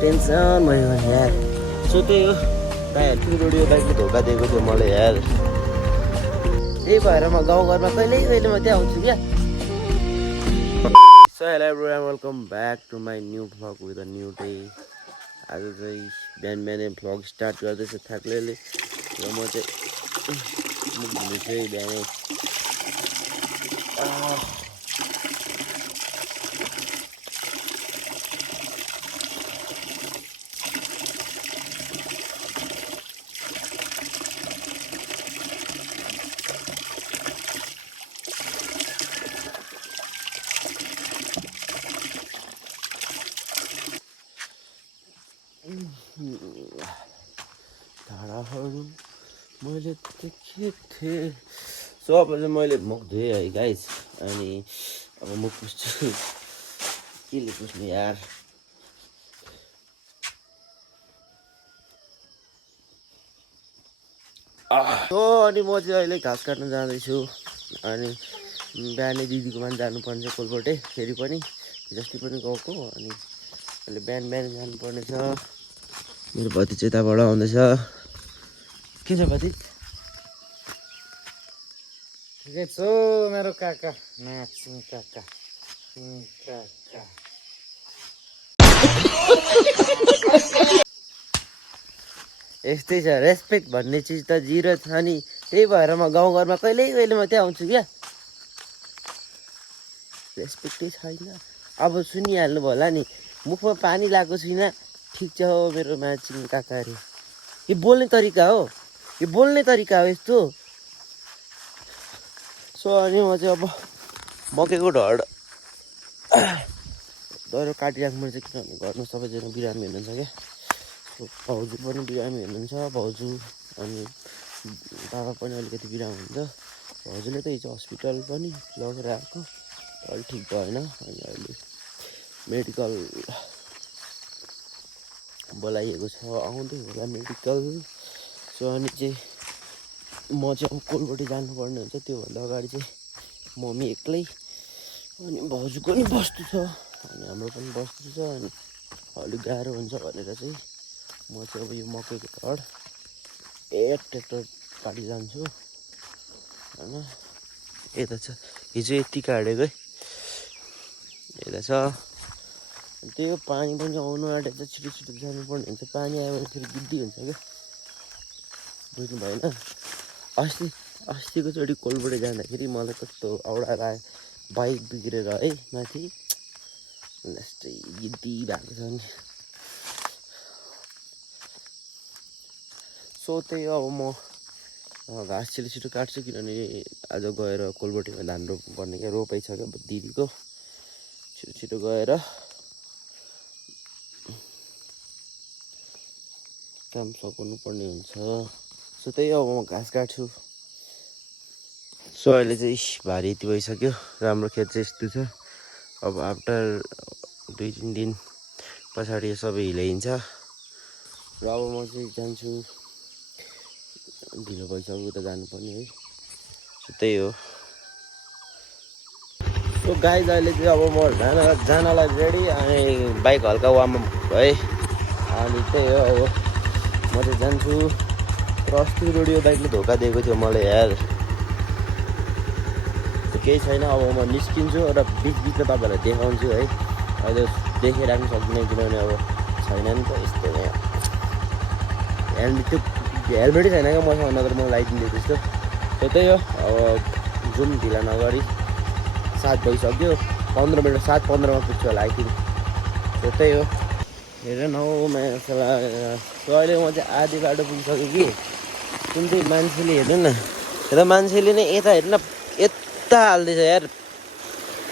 Tension भयो यार। So त्यही हो, टायर रोडियो बाइकले धोका दिएको थियो मलाई यार। त्यही भएर म गाउँघरमा कहिले कहिले मात्रै आउँछु क्या। So hello everyone, welcome back to my new vlog with a new day. आज चाहिँ बिहान बिहानै भ्लग स्टार्ट गर्दैछ थाक्लेले र म चाहिँ मुख धुनेछु है बिहानै। धाराहरू मैले देखेको थिएँ। सो अब चाहिँ मैले मुख धोएँ है गाइस, अनि अब मुख पुस्छु। केले पुस्नु यार। हो, अनि म चाहिँ अहिले घाँस काट्न जाँदैछु। अनि बिहानै दिदीकोमा जानुपर्छ कोलबोटे, फेरि पनि जस्तै पनि गएको। अनि अहिले बिहान बिहान जानुपर्ने छ। मेरो भतिज यताबाट आउँदैछ। के छ भतिज? ठिकै छु मेरो काका, नाचिङ काका। यस्तै छ, रेस्पेक्ट भन्ने चिज त जिरो छ नि। त्यही भएर म गाउँघरमा कहिले कहिले मात्रै आउँछु क्या। रेस्पेक्टै छैन। अब सुनिहाल्नु भयो होला नि, मुखमा पानी लगाएको छुइनँ। ठिक छ हो मेरो नाचिङ काकाहरू। यो बोल्ने तरिका हो, यो बोल्ने तरिका हो यस्तो। सो अनि म चाहिँ अब मकैको ढड डह्रो काटिराख्नुपर्छ, किनभने घरमा सबैजना बिरामी हुनुहुन्छ क्या। भाउजू पनि बिरामी हुनुहुन्छ, भाउजू अनि बाबा पनि अलिकति बिरामी हुन्छ। भाउजूले त हिजो हस्पिटल पनि लगेर आएको, अहिले ठिक भएन। अनि अहिले मेडिकल बोलाइएको छ, आउँदै होला मेडिकल। सो अनि चाहिँ म चाहिँ अब कोलबोटी जानुपर्ने हुन्छ। त्योभन्दा अगाडि चाहिँ मम्मी एक्लै, अनि भाउजूको पनि बस्तु छ, अनि हाम्रो पनि बस्तु छ। अनि अलिक गाह्रो हुन्छ भनेर चाहिँ म चाहिँ अब यो मकैको ढड ट्र्याक्टर पाडी जान्छु होइन। यता छ, हिजो यति काटेको है, यता छ। त्यही हो, पानी पनि आउनु आँटेको छ, छिटो छिटो जानुपर्ने हुन्छ। पानी आयो भने फेरि गिद्दी हुन्छ क्या, बुझ्नु भएन। अस्तिको चोटि कोलबोटी जाँदाखेरि मलाई कस्तो औडा आयो, बाइक बिग्रेर है माथि लास्टै गिद्दी भएको छ नि। सो त्यही हो, अब म घाँस छिटो छिटो काट्छु, किनभने आज गएर कोलबोटीमा धान रोप्नुपर्ने क्या, रोपाइ छ क्या दिदीको। छिटो छिटो गएर काम सघाउनु पर्ने हुन्छ। सो त्यही हो, अब म घाँस काट्छु। सो अहिले चाहिँ भारी यति भइसक्यो, राम्रो खेत चाहिँ यस्तो छ। अब आफ्टर 2-3 दिन पछाडि सबै हिल्याइन्छ। र अब म चाहिँ जान्छु, ढिलो भइसक्यो उता जानुपर्ने है। सो त्यही हो। सो गाइज अहिले चाहिँ अब म जानलाई रेडी, अनि बाइक हल्का वार्मअप भए। अनि त्यही हो, अब म चाहिँ जान्छु। र अस्ति रोडियो बाइकले धोका दिएको थियो मलाई यार। केही छैन, अब म निस्किन्छु र बिचबिचमा तपाईँहरूलाई देखाउँछु है। अहिले देखिराख्नु सक्दिनँ, किनभने अब छैन नि त यस्तो नै। हेलमेटै छैन क्या मसँग, नत्र म लगाइदिन्छु त्यस्तो। सो त्यही हो, अब जाउँ ढिला नगरी। 7 भइसक्यो, 15 मिनट, 7:15मा पुग्छु होला आई थिङ्क। सो त्यही हो, हेर न हौ मासला। सो अहिले म चाहिँ आधी बाटो पुगिसकेँ कि। कुन चाहिँ मान्छेले हेर्नु न, र मान्छेले नै यता हेर्नु न, यता हाल्दैछ यार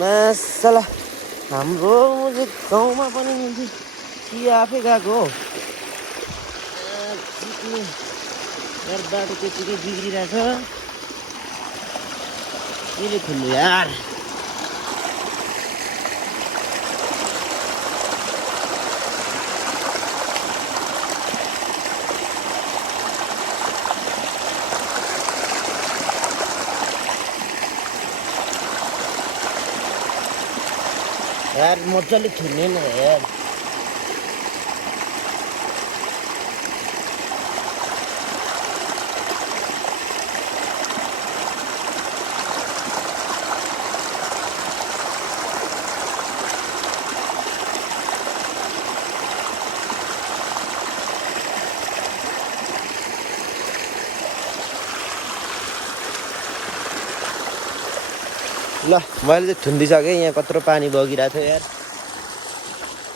मासला। हाम्रो चाहिँ गाउँमा पनि मान्छे कि आफै गएको हो यार। बाटो त्यतिकै बिग्रिरहेछ, केले खुल्नु यार। यार मजाले खेल्ने न यार ल मैले चाहिँ थुन्दिसकेँ यहाँ कत्रो पानी बगिरहेको थियो यार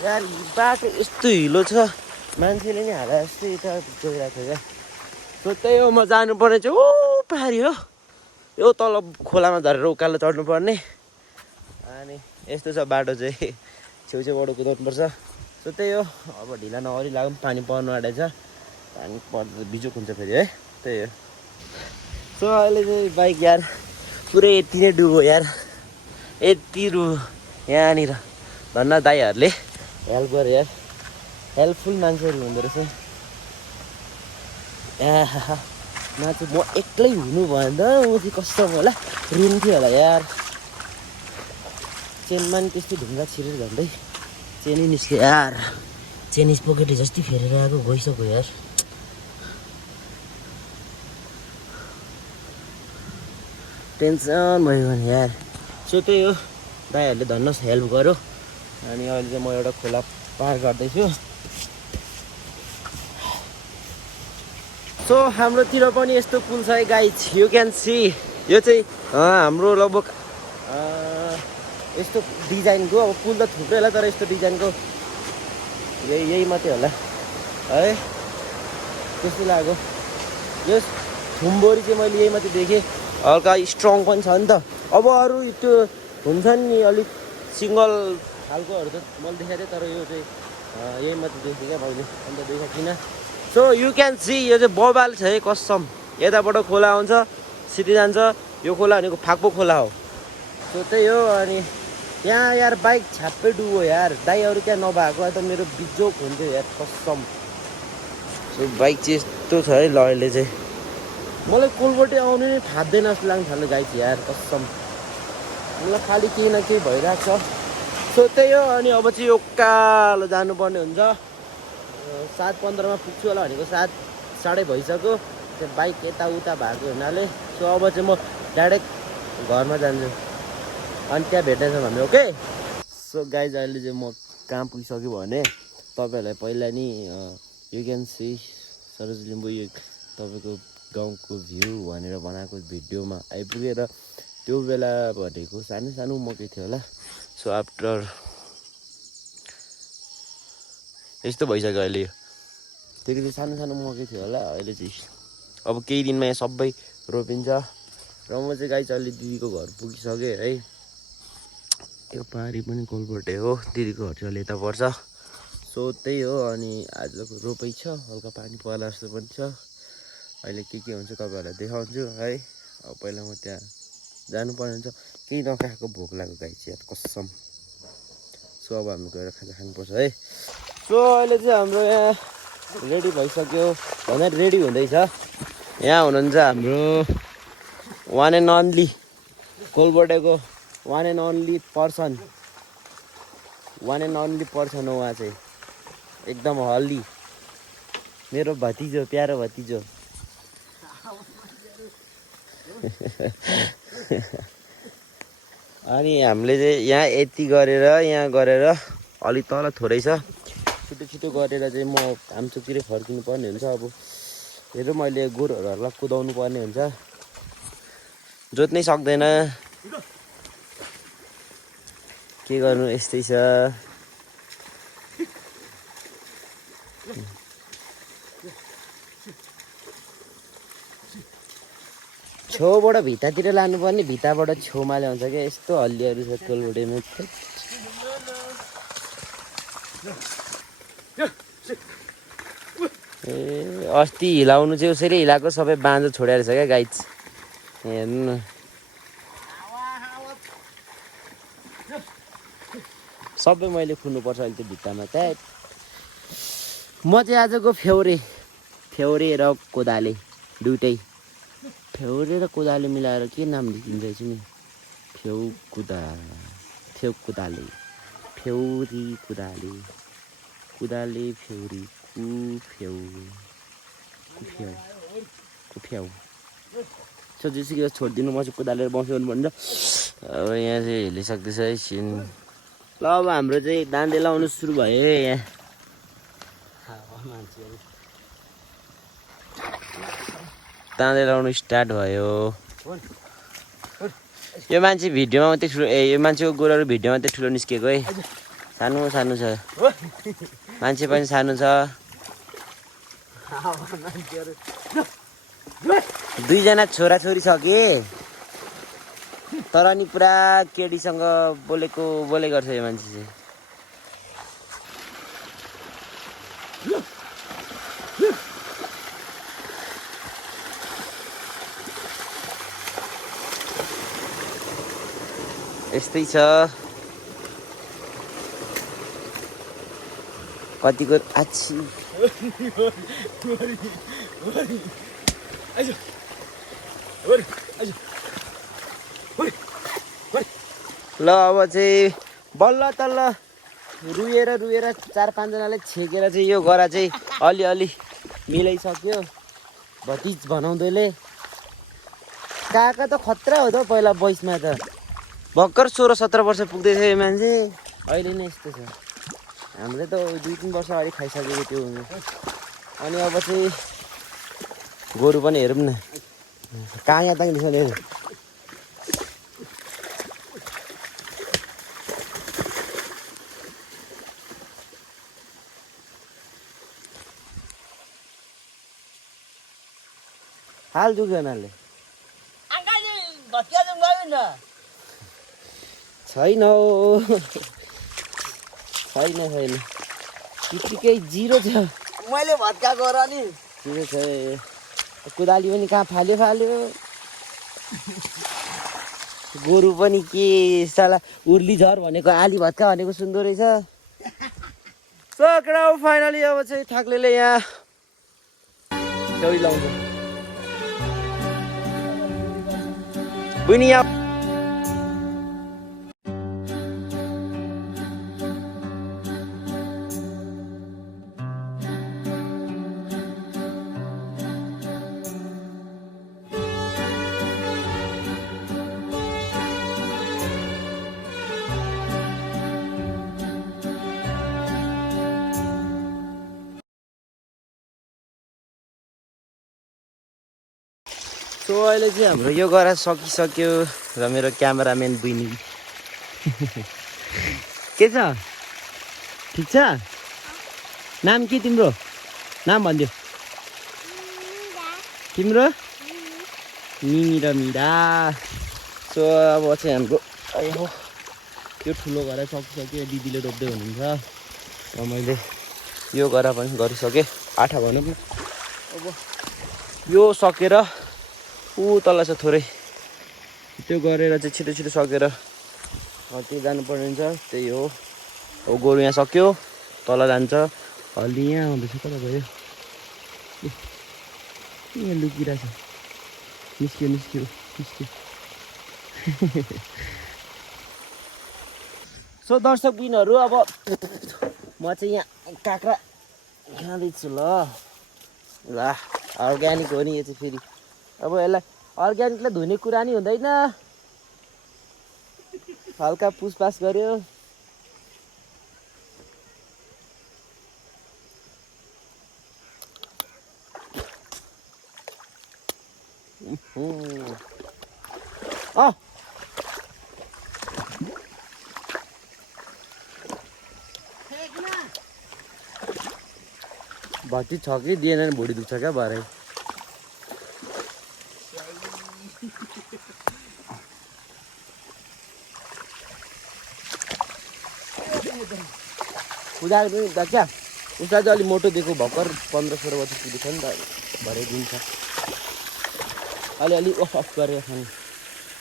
यार बाटो यस्तो हिलो छ मान्छेले नि हालेर जस्तै यता गइरहेको थियो क्या सो त्यही हो म जानुपर्ने चाहिँ ऊ पारी हो यो तल खोलामा झरेर उकालो चढ्नुपर्ने अनि यस्तो छ बाटो चाहिँ छेउछेउबाट कुदाउनुपर्छ सो त्यही हो अब ढिला नगरी लागौँ पानी पर्नु आँटेछ पानी पर्दा बिजोक हुन्छ फेरि है त्यही हो सो अहिले चाहिँ बाइक यार पुरै यति नै डुबो यार यति यहाँनिर धन्न दाइहरूले हेल्प गरे यार हेल्पफुल मान्छेहरू हुँदो रहेछ माथि म एक्लै हुनु भयो नि त म चाहिँ कस्तो होला रुन्थ्यो होला यार चेनमा नि त्यस्तै ढुङ्गा छिरेर झन्डै चेनै निस्क्यो यार चेन पोकेटले जस्तै फेरेर आएको गइसक्यो यार टेन्सन भयो भने यार सो त्यही हो दाइहरूले धन्नोस् हेल्प गर्यो अनि अहिले चाहिँ म एउटा खोला पार गर्दैछु सो हाम्रोतिर पनि यस्तो पुल छ है गाइज यु क्यान सी यो चाहिँ हाम्रो लगभग यस्तो डिजाइनको अब पुल त थुप्रै होला तर यस्तो डिजाइनको यही मात्रै होला है त्यस्तो लाग्यो यो थुम्बोरी चाहिँ मैले यही मात्रै देखेँ हल्का स्ट्रङ पनि छ नि त अब अरू त्यो हुन्छ नि अलिक सिङ्गल खालकोहरू त मैले देखाएको थिएँ तर यो चाहिँ यही मात्रै देखेँ क्या मैले अन्त देखाएको थिइनँ सो यु क्यान सी यो चाहिँ बबाल छ है कसम यताबाट खोला आउँछ सिधै जान्छ यो खोला भनेको फाक्पो खोला हो सो त्यही हो अनि यहाँ यार बाइक छ्याप्पै डुबो यार दाइहरू त्यहाँ नभएको त मेरो बिजोक हुन्थ्यो यार कसम सो बाइक चाहिँ यस्तो छ है ल अहिले चाहिँ मलाई कोलबोटे आउनु नै फाप्दैन जस्तो लाग्नु थाल्यो गाइस यार कसम मलाई खालि केही न केही भइरहेको छ सो त्यही हो अनि अब चाहिँ यो कालो जानुपर्ने हुन्छ 7:15मा पुग्छु होला भनेको 7:30 भइसक्यो त्यो बाइक यताउता भएको हुनाले सो अब चाहिँ म डाइरेक्ट घरमा जान्छु अनि त्यहाँ भेट्नेछ हामी ओके सो गाइज अहिले चाहिँ म कहाँ पुगिसक्यो भने तपाईँहरूलाई पहिला नि you can see Saroj Limbu यो तपाईँको गाउँको भ्यू भनेर बनाएको भिडियोमा आइपुगेर त्यो बेला भनेको सानो सानो मकै थियो होला सो आफ्टर यस्तो भइसक्यो अहिले त्यो चाहिँ सानो सानो मकै थियो होला अहिले चाहिँ अब केही दिनमा यहाँ सबै रोपिन्छ र म चाहिँ गाइस अहिले दिदीको घर पुगिसकेँ है यो पारी पनि कोलबोटे हो दिदीको घर चाहिँ अहिले यता पर्छ सो त्यही हो अनि आजको रोपाइ छ हल्का पानी पर्ला जस्तो पनि छ अहिले के हुन्छ तपाईँहरूलाई देखाउँछु है अब पहिला म त्यहाँ जानुपर्ने हुन्छ केही नखाएको भोक लाग्यो गाई चाहिँ यार कसम सो अब हामी गएर खाजा खानुपर्छ है सो अहिले चाहिँ हाम्रो यहाँ रेडी भइसक्यो भन्दा रेडी हुँदैछ यहाँ हुनुहुन्छ हाम्रो वान एन्ड ओन्ली कोलबोटेको वान एन्ड ओन्ली पर्सन हो उहाँ चाहिँ एकदम हल्ली मेरो भतिजो प्यारो भतिजो अनि हामीले चाहिँ यहाँ यति गरेर यहाँ गरेर अलिक तल थोरै छ छिटो छिटो गरेर चाहिँ म कामचोकतिरै फर्किनु पर्ने हुन्छ अब हेरौँ मैले गोरुहरूलाई कुदाउनु पर्ने हुन्छ जोत्नै सक्दैन के गर्नु यस्तै छ छेउबाट भित्तातिर लानुपर्ने भित्ताबाट छेउमा ल्याउँछ क्या यस्तो हल्लीहरू छ कोलबोटेमा ए अस्ति हिलाउनु चाहिँ उसैले हिलाएको सबै बाँझो छोडेर छ क्या गाइज हेर्नु न सबै मैले खुन्नुपर्छ अहिले त्यो भित्तामा त्यहाँ म चाहिँ आजको फ्याउरे र कोदाले दुइटै फ्याउरे र कोदाले मिलाएर के नाम लेखिँदैछ नि फ्याउ कुदाले फ्यौरी कुदाले कुदाले फ्यौरी कुफ्यौ कुफ्यौ कुफ्यौ सो जेसुकै छोडिदिनु म चाहिँ कुदालेर बस्नु भन्छ अब यहाँ चाहिँ हेलिसक्दैछ है सिन ल अब हाम्रो चाहिँ दाँदे लाउनु सुरु भयो है यहाँ दाँदे लाउनु स्टार्ट भयो यो मान्छे भिडियोमा मात्रै ठुलो यो मान्छेको गोरुहरू भिडियोमा मात्रै ठुलो निस्केको है सानो सानो छ मान्छे पनि सानो छ दुईजना छोराछोरी छ कि तर नि पुरा केडीसँग बोले गर्छ यो मान्छे चाहिँ यस्तै छ कतिको आछि ल अब चाहिँ बल्ल तल्ल रुएर 4-5जनाले छेकेर चाहिँ यो गरा चाहिँ अलिअलि मिलाइसक्यो भतिज बनाउँदैले काका त खतरा हो त पहिला बयसमा त भर्खर 16-17 वर्ष पुग्दै थियो यो मान्छे अहिले नै यस्तो छ हामीले त 2-3 वर्ष अगाडि खाइसकेको त्यो अनि अब चाहिँ गोरु पनि हेरौँ न कहाँ यहाँ तक निस्किँदै हाल दुखनाले छैन छैन त्यतिकै जिरो छ मैले भत्का गर नि जिरो छ कुदाली पनि कहाँ फाल्यो गोरु पनि के साला उर्ली झर भनेको आली भत्का भनेको सुन्दो रहेछ सक्रा फाइनली अब चाहिँ थाक्लेले यहाँ छेउरी लाउँछ बुनी सो अहिले चाहिँ हाम्रो यो गरा सकिसक्यो र मेरो क्यामेराम्यान बहिनी के छ ठिक छ नाम के तिम्रो नाम भनिदियो तिम्रो मिमी र मिरा सो अब चाहिँ हाम्रो यो ठुलो गरा सकिसक्यो दिदीले रोप्दै हुनुहुन्छ र मैले यो गरा पनि गरिसकेँ आठा भनौँ न अब यो सकेर तल छ थोरै त्यो गरेर चाहिँ छिटो सकेर त्यो जानुपर्ने हुन्छ त्यही हो अब गोरु यहाँ सक्यो तल जान्छ अलि यहाँ आउँदैछ कता गयो यहाँ लुकिरहेछ निस्क्यो सो दर्शक बिनहरू अब म चाहिँ यहाँ काँक्रा खाँदैछु ल अर्ग्यानिक हो नि यो चाहिँ फेरि अब यसलाई अर्ग्यानिकलाई धुने कुरा नि हुँदैन हल्का पुसपास गर्यो भति छ कि दिएन भने भुँडी दुख्छ क्या भरे उधार पनि त क्या उसलाई चाहिँ अलिक मोटो दिएको भर्खर 15-16 वर्ष पुगेको छ नि त भरे दिन्छ अलिअलि अफ गरेर खाने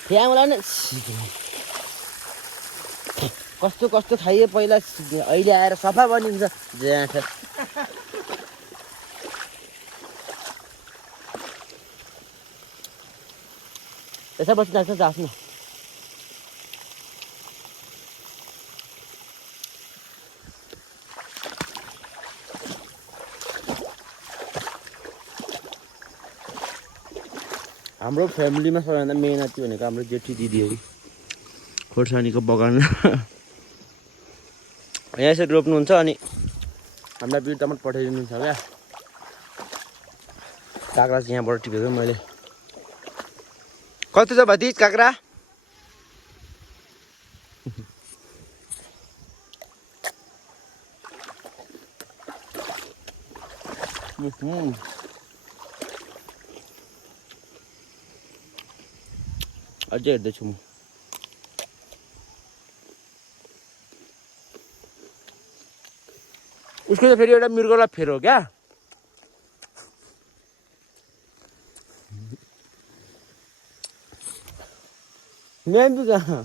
फ्याउँला नि कस्तो खाइए पहिला अहिले आएर सफा बनिन्छ ज्याठ यसै बसिरहेको छ आफ्नो हाम्रो फ्यामिलीमा सबैभन्दा मेहनती भनेको हाम्रो जेठी दिदी हो। खोर्सानीको बगान यहाँ यसरी रोप्नुहुन्छ अनि हामीलाई बिउ टमाटर पठाइदिनुहुन्छ क्या। काँक्रा चाहिँ यहाँबाट टिपेको मैले। कति छ भतिज काँक्रा? अझै हेर्दैछु म। उसको त फेरि एउटा मृगलाई फेर हो क्या। मेहनती कहाँ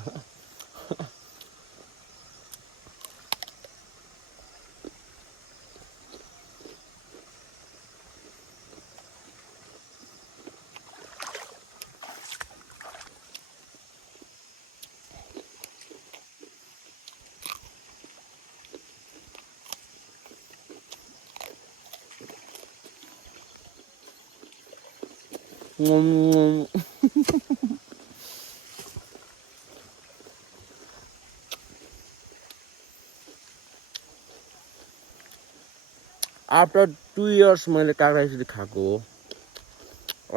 आफ्टर 2 इयर्स मैले काँक्रा यसरी खाएको हो।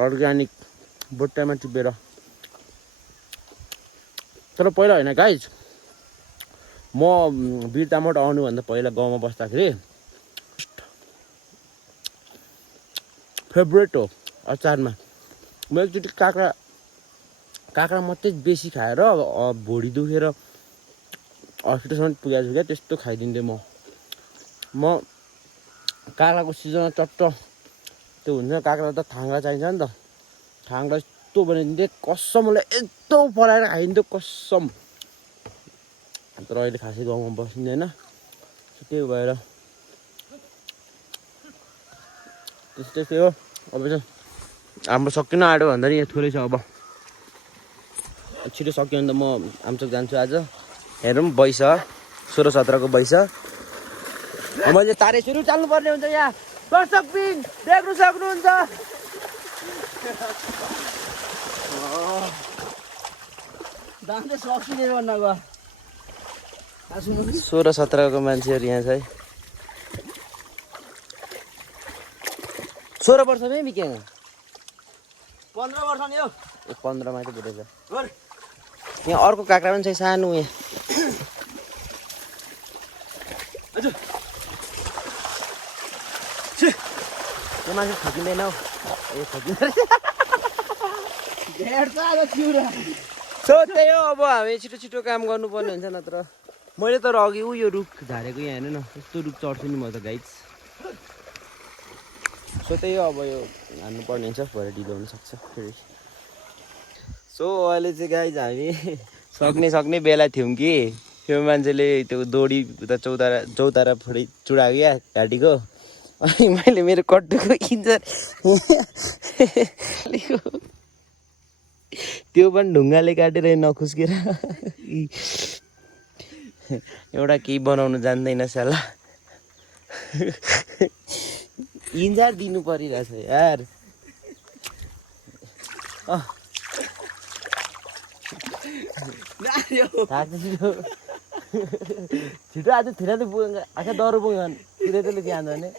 अर्ग्यानिक बुट्टामा टिपेर। तर पहिला होइन गाइज, म बिरटामोट आउनुभन्दा पहिला गाउँमा बस्दाखेरि फेभरेट हो अचारमा। म एकचोटि काँक्रा मात्रै बेसी खाएर भुँडी दुखेर हस्पिटलसम्म पुगेको छु क्या। त्यस्तो खाइदिन्थेँ म काँक्राको सिजनमा चट्ट त्यो हुन्छ काँक्रा त थाङ्ग्रा चाहिन्छ नि त। थाङ्ग्रा यस्तो बनाइदिन्थेँ कसम, मलाई यस्तो पलाएर खाइदिन्थ्यो कसम। तर अहिले खासै गाउँमा बसिँदैन, त्यही भएर त्यस्तै हो। अब चाहिँ हाम्रो सकिन आँट्यो भन्दा नि यहाँ थोरै छ। अब छिटो सक्यो भने त म आमचोक जान्छु आज। हेरौँ बैस 16-17 को बैस। मैले तारेश्वरी चाल्नुपर्ने हुन्छ। यहाँ दर्शक बिन देख्नु सक्नुहुन्छ। दाँते सकिने भन्नको 16-17 को मान्छेहरू यहाँ छ है। 16 वर्षमै बिक्यो। 15 वर्ष नि हो। 15 मा चाहिँ बुझेछ। यहाँ अर्को काँक्रा पनि छ सानो यहाँ। हजुर त्यो मान्छे ठोकिँदैन हौ। ए ठोकिँदैन सो त्यही हो। अब हामी छिटो छिटो काम गर्नुपर्ने हुन्छ। नत्र मैले तर अघि यो रुख झारेको यहाँ हेर्नु न, यस्तो रुख चढ्छु नि म त गाइज। सो त्यही हो। अब यो हान्नुपर्ने हुन्छ, भरे ढिलो हुनसक्छ फेरि। सो अहिले चाहिँ गाइज हामी सक्ने बेला थियौँ कि त्यो मान्छेले त्यो दोडी उता चौतारा चुडाएको क्या घाँटीको। अनि मैले मेरो कट्टुको इन्जर त्यो पनि ढुङ्गाले काटेर नखुस्केर एउटा केही बनाउनु जान्दैन साला। इन्जार दिनु परिरहेछ यार। छिटो आज थिरा त पुग्यो आखिर डरो पुग्यो तिरै त्यसले के हान्छ भने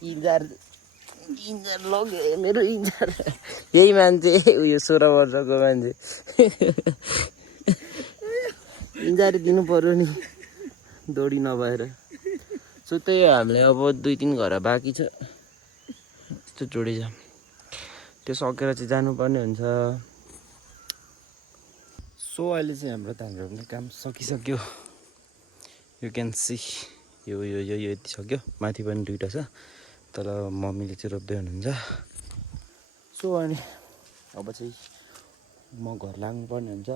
इन्जार लग्यो मेरो इन्जार। यही मान्छे उयो 16 वर्षको मान्छे इन्जार दिनु पर्यो नि दोडी नभएर। सो त्यही हामीलाई अब 2-3 घर बाँकी छ यस्तो जोडी छ। त्यो सकेर चाहिँ जानुपर्ने हुन्छ। सो अहिले चाहिँ हाम्रो धान रोप्ने काम सकिसक्यो। यु क्यान सी यो यति सक्यो। माथि पनि 2टा छ, तर मम्मीले चाहिँ रोप्दै हुनुहुन्छ। सो अनि अब चाहिँ म घर लाग्नुपर्ने हुन्छ।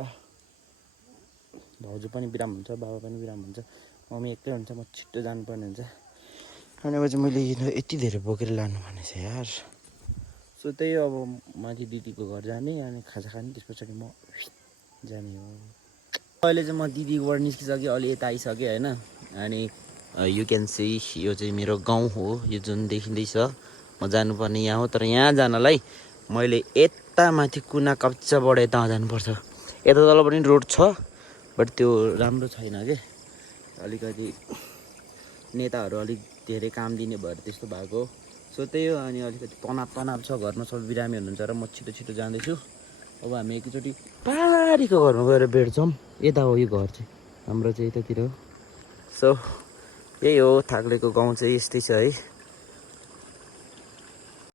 भाउजू पनि बिराम हुन्छ, बाबा पनि बिराम हुन्छ, मम्मी एक्लै हुन्छ, म छिट्टो जानुपर्ने हुन्छ। अनि अब चाहिँ मैले यति धेरै बोकेर लानुपर्ने छ यार। सो त्यही अब माथि दिदीको घर जाने अनि खाजा खाने, त्यस पछाडि म जाने हो। अहिले चाहिँ म दिदीकोबाट निस्किसकेँ, अलि यता आइसकेँ होइन। अनि यु क्यान सी यो चाहिँ मेरो गाउँ हो, यो जुन देखिँदैछ। म जानुपर्ने यहाँ हो, तर यहाँ जानलाई मैले यता माथि कुना कप्चाबाट यता जानुपर्छ। यता तल पनि रोड छ, बट त्यो राम्रो छैन के, अलिकति नेताहरू अलिक धेरै काम दिने भएर त्यस्तो भएको हो। सो त्यही हो। अनि अलिकति तनाव छ, घरमा सबै बिरामी हुनुहुन्छ र म छिटो जाँदैछु। अब हामी एकैचोटि पारीको घरमा गएर भेट्छौँ। यता हो यो घर चाहिँ, हाम्रो चाहिँ यतातिर हो। सो यही हो, थाक्लेको गाउँ चाहिँ यस्तै छ है।